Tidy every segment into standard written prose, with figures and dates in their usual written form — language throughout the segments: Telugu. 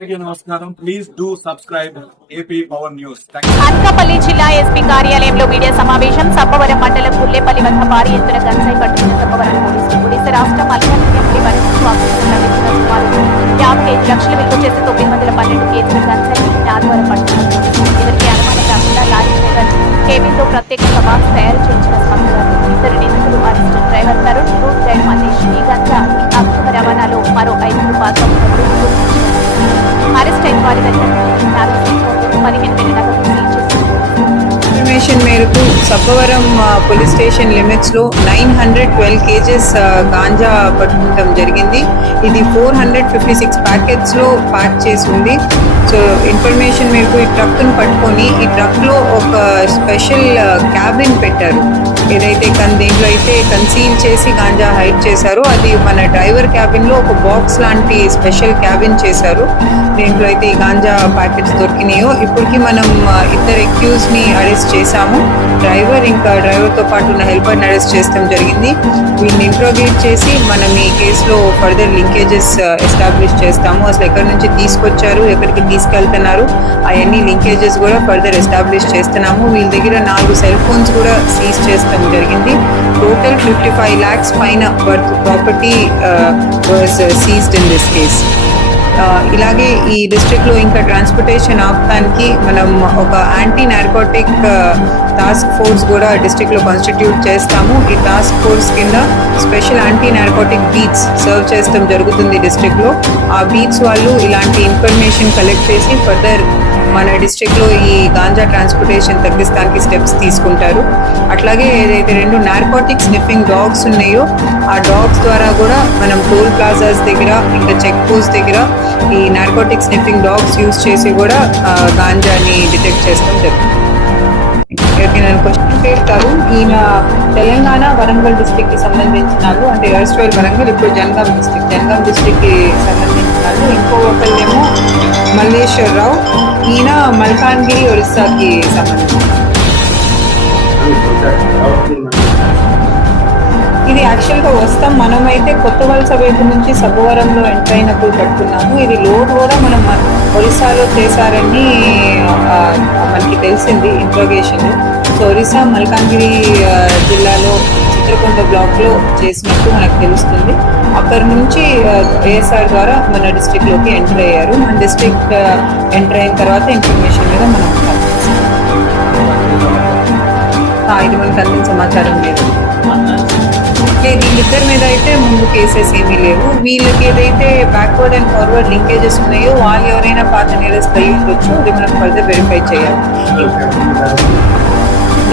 నమస్కారం. Please do subscribe AP power news. Anakapalli జిల్లా ఎస్పీ కార్యాలయంలో మీడియా సమావేశం. సబ్బవరం మండలం పుల్లేపల్లి వద్ద భారీ ఎత్తున గంజాయి పట్టుకున్న సబ్బవరం పోలీసులు. ఒడిశా రాష్ట్ర మల్కాజ్గిరి వరకు లభించిన సుమారు 55 లక్షల విలువ చేసి 912 కేజీల గంజాయి ఆదివారం పట్టుకున్నారు. ఎవరికి అనుమానం కాకుండా లారీ డ్రైవర్ కేబిన్లో ప్రత్యేకంగా బాక్స్ తయారు చేయించిన స్పందనలు. ఇద్దరు నిందితులు అరెస్టు. Driver Tarun, route guide Mahesh. ఈ గంజాయి అక్రమ రవాణాలో మరో 5 పాత్ర ఉన్నట్లు అరెస్ట్ అయిన వారి దగ్గర 15,000 నగదు సీజ్ చేశారు. ఇన్ఫర్మేషన్ మేరకు సబ్బవరం పోలీస్ స్టేషన్ లిమిట్స్ లో 912 కేజెస్ గాంజా పట్టుకుంటాం జరిగింది. ఇది 456 ప్యాకెట్స్ లో ప్యాక్ చేసి ఉంది. సో ఇన్ఫర్మేషన్ మేరకు ఈ ట్రక్ ను పట్టుకొని ఈ ట్రక్ లో ఒక స్పెషల్ క్యాబిన్ పెట్టారు. ఏదైతే దీంట్లో అయితే కన్సీల్ చేసి గాంజా హైడ్ చేశారో అది మన డ్రైవర్ క్యాబిన్ లో ఒక బాక్స్ లాంటి స్పెషల్ క్యాబిన్ చేశారు. దీంట్లో అయితే ఈ గాంజా ప్యాకెట్స్ దొరికినాయో. ఇప్పటికి మనం ఇద్దరు అక్యూజ్ ని అరెస్ట్ చేశాము. డ్రైవర్ ఇంకా డ్రైవర్ తో పాటు ఉన్న హెల్పర్ ని అరెస్ట్ చేయడం జరిగింది. వీళ్ళని ఇంట్రోగేట్ చేసి మనం ఈ కేసులో ఫర్దర్ లింకేజెస్ ఎస్టాబ్లిష్ చేస్తాము. అసలు ఎక్కడి నుంచి తీసుకొచ్చారు, ఎక్కడికి తీసుకెళ్తున్నారు, అవన్నీ లింకేజెస్ కూడా ఫర్దర్ ఎస్టాబ్లిష్ చేస్తున్నాము. వీళ్ళ దగ్గర 4 సెల్ ఫోన్స్ కూడా సీజ్ చేస్తాం జరిగింది. టోటల్ 55 lakhs పైన worth property was seized in this case. ఇలాగే ఈ డిస్ట్రిక్ట్ లో ఇంకా ట్రాన్స్పోర్టేషన్ ఆపడానికి మనం ఒక యాంటీ నార్కోటిక్ టాస్క్ ఫోర్స్ కూడా డిస్ట్రిక్ట్ లో కాన్స్టిట్యూట్ చేస్తాము. ఈ టాస్క్ ఫోర్స్ కింద special anti narcotic beats serve చేస్తాం జరుగుతుంది డిస్ట్రిక్ట్ లో. ఆ బీట్స్ వాళ్ళు ఇలాంటి ఇన్ఫర్మేషన్ కలెక్ట్ చేసి ఫర్దర్ మన డిస్ట్రిక్ట్ లో ఈ గాంజా ట్రాన్స్పోర్టేషన్ తగ్గిస్తానికి స్టెప్స్ తీసుకుంటారు. అట్లాగే ఏదైతే 2 నార్కోటిక్ స్నిఫింగ్ డాగ్స్ ఉన్నాయో ఆ డాగ్స్ ద్వారా కూడా మనం టోల్ ప్లాజాస్ దగ్గర ఇంకా చెక్ పోస్ట్ దగ్గర ఈ నార్కోటిక్ స్నిఫింగ్ డాగ్స్ యూజ్ చేసి కూడా గాంజాని డిటెక్ట్ చేస్తాం జరుగుతుంది. నేను క్వశ్చన్ పేరుతారు. ఈయన తెలంగాణ వరంగల్ డిస్ట్రిక్ట్ కి సంబంధించిన వాళ్ళు, అంటే ఎర్స్ట్రైల్ వరంగల్, ఇప్పుడు జనగాం డిస్ట్రిక్ట్ కి సంబంధించిన వాళ్ళు. ఇంకో ఒకళ్ళేమో మల్లేశ్వరరావు, ఈయన మల్కాజ్గిరి ఒరిస్సాకి సంబంధించిన. ఇది యాక్చువల్గా వస్తాం మనమైతే కొత్త వలస వైపు నుంచి సబ్బవరంలో ఎంటర్ అయినప్పుడు పట్టుకున్నాము. ఇది లోడ్ కూడా మనం ఒరిస్సాలో చేశారని మనకి తెలిసింది ఇంట్రోగేషన్. సో ఒరిస్సా మల్కాజ్గిరి జిల్లాలో చిత్రకొండ బ్లాక్లో చేసినట్టు మనకు తెలుస్తుంది. అక్కడి నుంచి ఏఎస్ఆర్ ద్వారా మన డిస్ట్రిక్ట్లోకి ఎంటర్ అయ్యారు. మన డిస్ట్రిక్ట్ ఎంటర్ అయిన తర్వాత ఇన్ఫర్మేషన్ మీద మనం ఇది మనకు అందిన సమాచారం లేదు. వీళ్ళిద్దరి మీద అయితే ముందు కేసెస్ ఏమీ లేవు. వీళ్ళకి ఏదైతే బ్యాక్వర్డ్ అండ్ ఫార్వర్డ్ లింకేజెస్ ఉన్నాయో వాళ్ళు ఎవరైనా పాత నేరస్తులు అయ్యి ఉండొచ్చు. అది మనం ఫర్దర్ వెరిఫై చేయాలి.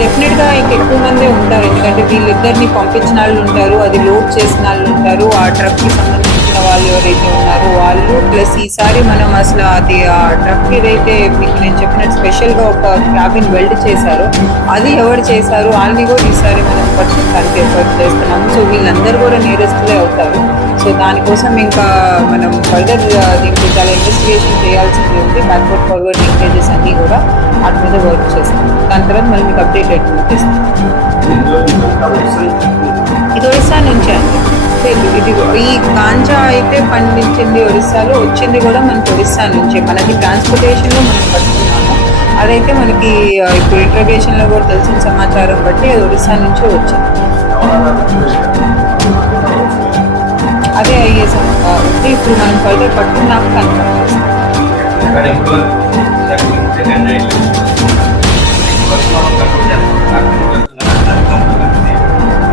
డెఫినెట్ గా ఇంకెక్కువ మందే ఉంటారు. ఎందుకంటే వీళ్ళిద్దరిని పంపించిన వాళ్ళు ఉంటారు, అది లోడ్ చేసిన వాళ్ళు ఉంటారు, ఆ ట్రక్ కి సంబంధించిన వాళ్ళు ఎవరైతే ఉన్నారో వాళ్ళు, ప్లస్ ఈసారి మనం అసలు అది ఆ ట్రక్ ఏదైతే మీకు నేను చెప్పినట్టు స్పెషల్ గా ఒక క్యాబిన్ వెల్డ్ చేశారో అది ఎవరు చేశారు వాళ్ళని కూడా ఈసారి మనం పట్టుకోవడానికి ఎఫర్ట్ చేస్తున్నాము. సో వీళ్ళందరూ కూడా నేరస్తులే అవుతారు. సో దానికోసం ఇంకా మనం ఫర్దర్ దీనికి చాలా ఇన్వెస్టిగేషన్ చేయాల్సింది ఉంది. బ్యాక్వర్డ్ ఫార్వర్డ్ లింకేజెస్ అన్నీ కూడా వాటి మీద వర్క్ చేస్తాం. దాని తర్వాత మళ్ళీ మీకు అప్డేట్ చేస్తాం. ఇది ఒరిస్సా నుంచే అండి. ఇది ఈ గాంజా అయితే పండించింది ఒరిస్సాలో, వచ్చింది కూడా మనకి ఒరిస్సా నుంచే. మనకి ట్రాన్స్పోర్టేషన్లో మనం పట్టుకున్నాము. అదైతే మనకి ఇప్పుడు ఇంట్రోగేషన్లో కూడా తెలిసిన సమాచారం బట్టి అది ఒరిస్సా నుంచే వచ్చింది. అదే అయ్యేసాం ఉంది. ఇప్పుడు మనం ఫర్దర్ పట్టుకున్నాక కన్ఫర్మ్ చేస్తాం.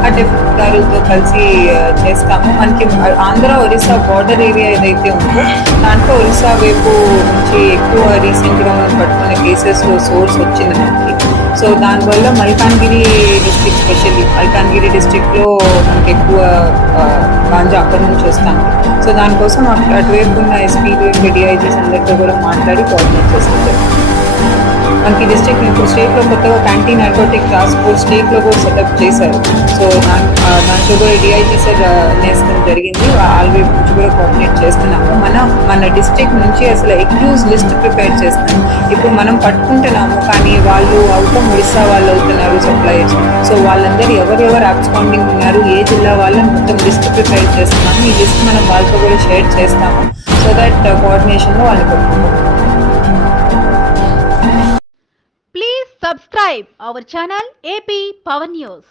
అధికారులతో కలిసి చేస్తాము. మనకి ఆంధ్ర ఒరిస్సా బార్డర్ ఏరియా ఏదైతే ఉందో దాంట్లో ఒరిస్సా వైపు నుంచి ఎక్కువ రీసెంట్గా మనం పట్టుకున్న కేసెస్లో సోర్స్ వచ్చింది మనకి. సో దానివల్ల మల్కాజ్గిరి డిస్ట్రిక్ట్, స్పెషల్లీ మల్కాజ్గిరి డిస్ట్రిక్ట్లో మనకి ఎక్కువ గాంజా అక్కడి నుంచి వస్తాను. సో దానికోసం అటువైపు ఉన్న ఎస్పీలు ఇంకా డిఐజీస్ అందరితో కూడా మాట్లాడి కోఆర్డినేట్ చేస్తుంటారు. మనకి డిస్ట్రిక్ట్ ఇప్పుడు స్టేట్లో కొత్తగా యాంటీ నార్కోటిక్ టాస్క్ ఫోర్స్ స్టేట్లో కూడా సెటప్ చేశారు. సో దాంట్లో కూడా డిఐజీ సార్ నేర్చడం జరిగింది. వాళ్ళ వైపు నుంచి కూడా కోఆర్డినేట్ చేస్తున్నాము. మన డిస్ట్రిక్ట్ నుంచి అసలు అక్యూజ్ లిస్ట్ ప్రిపేర్ చేస్తాం. ఇప్పుడు మనం పట్టుకుంటున్నాము కానీ వాళ్ళు అవుతాం ఒరిస్సా వాళ్ళు అవుతున్నారు సప్లయర్స్. సో వాళ్ళందరూ ఎవరెవరు అబ్స్కాండింగ్ ఉన్నారు, ఏ జిల్లా వాళ్ళని మొత్తం లిస్ట్ ప్రిపేర్ చేస్తున్నాము. ఈ లిస్ట్ మనం వాళ్ళతో కూడా షేర్ చేస్తాము. సో దట్ కోఆర్డినేషన్లో వాళ్ళని పట్టుకుంటాం. Please subscribe our channel AP Power News.